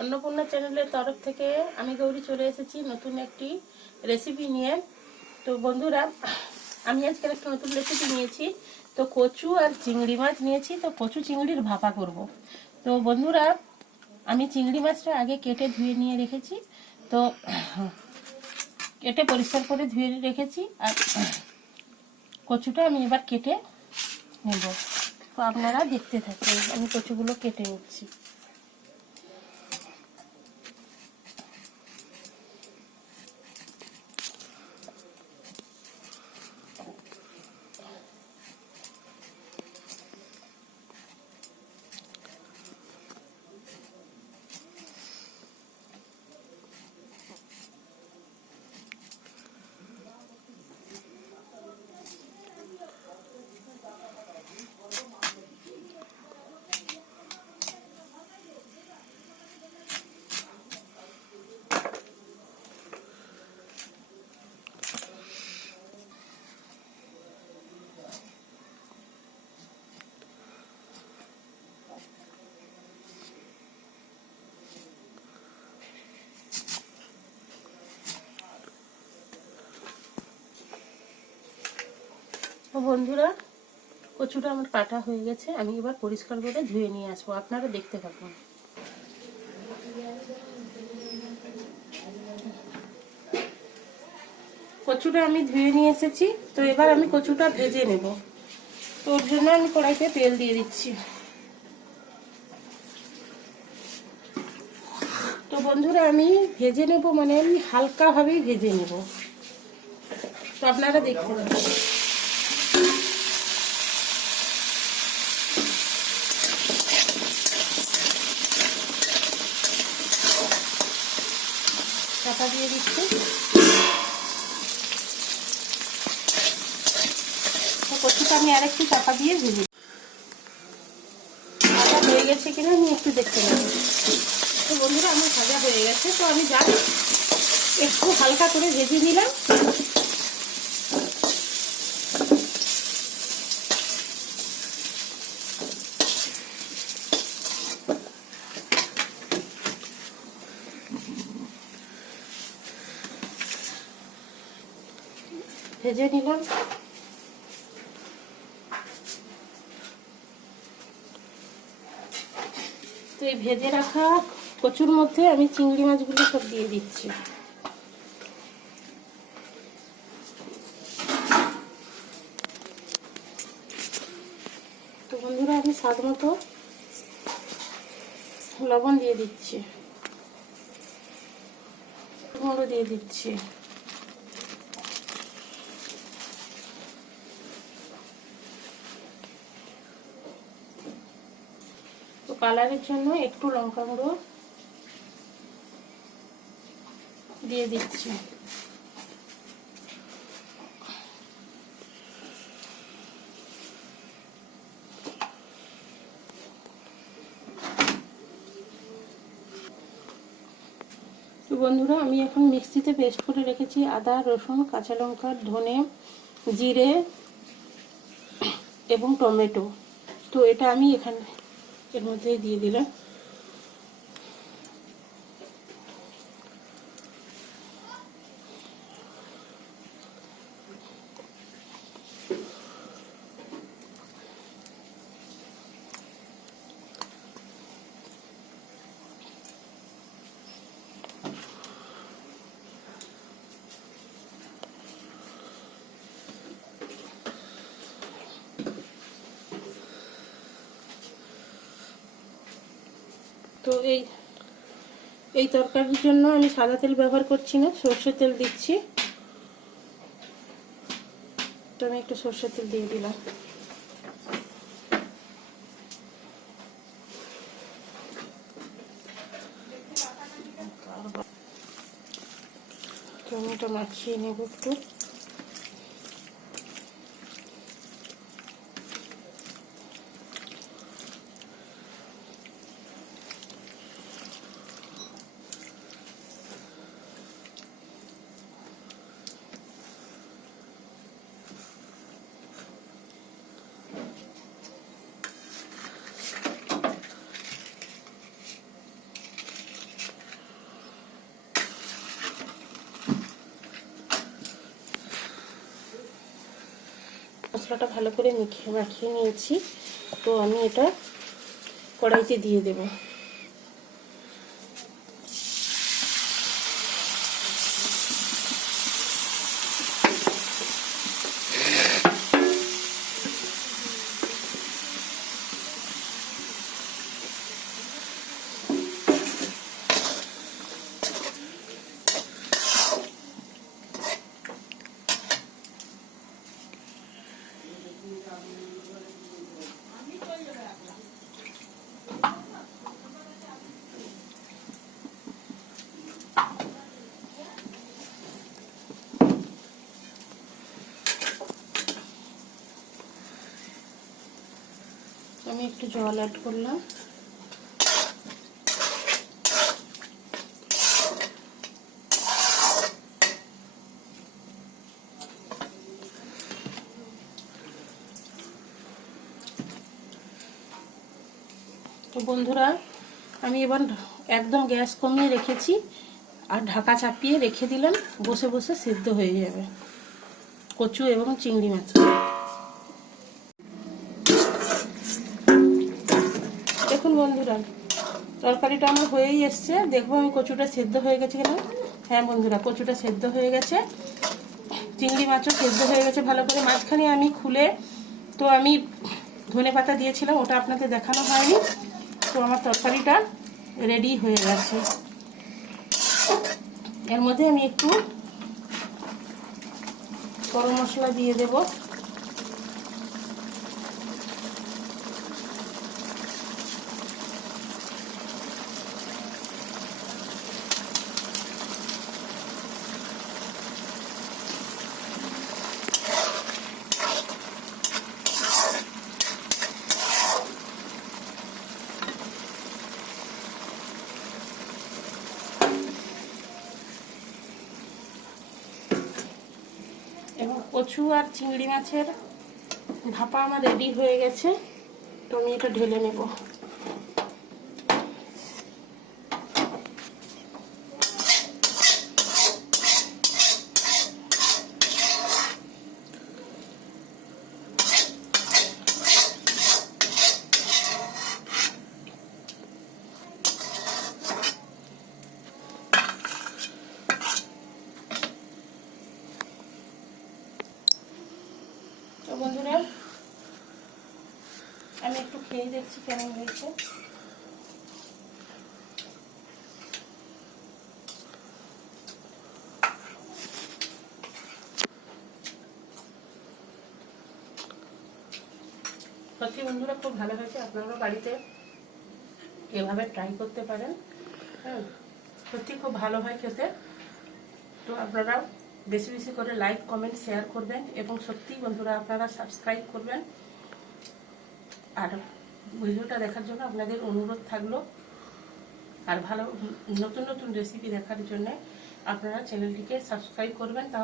Annapurna channel तरफ থেকে আমি গৌরী চলে এসেছি নতুন একটি রেসিপি নিয়ে। তো বন্ধুরা, আমি আজকে একটা নতুন রেসিপি নিয়েছি। তো কচু আর চিংড়ি মাছ নিয়েছি। তো কচু চিংড়ির ভাপা করব। তো বন্ধুরা, আমি চিংড়ি মাছটা আগে কেটে ধুয়ে নিয়ে রেখেছি। তো কেটে পরিষ্কার করে ধুয়ে রেখেছি। আর কচুটা আমি এবার কেটে নেব। তো আপনারা দেখতে থাকুন, আমি কচুগুলো কেটে নিচ্ছি। তো বন্ধুরা, কচুটা আমার কাটা হয়ে গেছে। আমি এবার পরিষ্কার করে ধুয়ে নিয়ে আসবো, আপনারা দেখতে থাকুন। কচুটা আমি ধুয়ে নিয়ে এসেছি। তো এবার আমি কচুটা ভেজে নেব। তো ওর জন্য আমি কড়াইতে তেল দিয়ে দিচ্ছি। তো বন্ধুরা, আমি ভেজে নেব, মানে আমি হালকাভাবেই ভেজে নেব। তো আপনারা দেখতে থাকুন। চাপা দিয়ে দিচ্ছি। তো কচুটা আমি আরেকটু চাপা দিয়ে ভেজে ভাজা হয়ে গেছে কিনা আমি একটু দেখতে নেব। তো বন্ধুরা, আমার ভাজা হয়ে গেছে। তো আমি জাস্ট একটু হালকা করে ভেজে নিলাম। ভেজে নিলাম। তো এই ভেজে রাখা কচুর মধ্যে আমি চিংড়ি মাছগুলো সব দিয়ে দিচ্ছি। তো বন্ধুরা, আমি স্বাদ মতো লবণ দিয়ে দিচ্ছি, গুঁড়ো দিয়ে দিচ্ছি। তো কালারের জন্য একটু লঙ্কা গুঁড়ো দিয়ে দিচ্ছি। তো বন্ধুরা, আমি এখন মিক্সিতে পেস্ট করে রেখেছি আদা, রসুন, কাঁচা লঙ্কা, ধনে, জিরে এবং টমেটো। তো এটা আমি এখানে এর মধ্যে দিয়ে দিলাম। তো এই তরকারির জন্য আমি সাদা তেল ব্যবহার করছি না, সরষের তেল দিচ্ছি। তো আমি একটু সরষের তেল দিয়ে দিলাম। টমেটো মাখিয়ে নেব একটু। মশলাটা ভালো করে মাখিয়ে নিয়েছি। তো আমি এটা কড়াইতে দিয়ে দেব। আমি একটু জল অ্যাড করলাম। তো বন্ধুরা, আমি এবার একদম গ্যাস কমিয়ে রেখেছি আর ঢাকা চাপিয়ে রেখে দিলাম। বসে বসে সিদ্ধ হয়ে যাবে কচু এবং চিংড়ি মাছ। দেখুন বন্ধুরা, তরকারিটা আমার হয়েই এসছে। দেখবো আমি কচুটা সেদ্ধ হয়ে গেছে কিনা। হ্যাঁ বন্ধুরা, কচুটা সেদ্ধ হয়ে গেছে, চিংড়ি মাছও সেদ্ধ হয়ে গেছে ভালো করে। মাঝখানে আমি খুলে তো আমি ধনেপাতা দিয়েছিলাম, ওটা আপনাদের দেখানো হয়নি। তো আমার তরকারিটা রেডি হয়ে গেছে। এর মধ্যে আমি একটু গরম মশলা দিয়ে দেব। এবং কচু আর চিংড়ি মাছের ভাপা আমার রেডি হয়ে গেছে। তো আমি এটা ঢেলে নেব। তো বন্ধুরা, আমি একটু খেয়ে দেখছি কেমন হয়েছে। সত্যি বন্ধুরা, খুব ভালো হয়েছে। আপনারাও বাড়িতে এভাবে ট্রাই করতে পারেন। হ্যাঁ, সত্যি খুব ভালো হয় খেতে। তো আপনারা বেশি বেশি করে লাইক, কমেন্ট, শেয়ার করবেন এবং সত্যি বন্ধুরা আপনারা সাবস্ক্রাইব করবেন। আর ভিডিওটা দেখার জন্য আপনাদের অনুরোধ থাকলো। আর ভালো নতুন নতুন রেসিপি দেখার জন্য আপনারা চ্যানেলটিকে সাবস্ক্রাইব করবেন।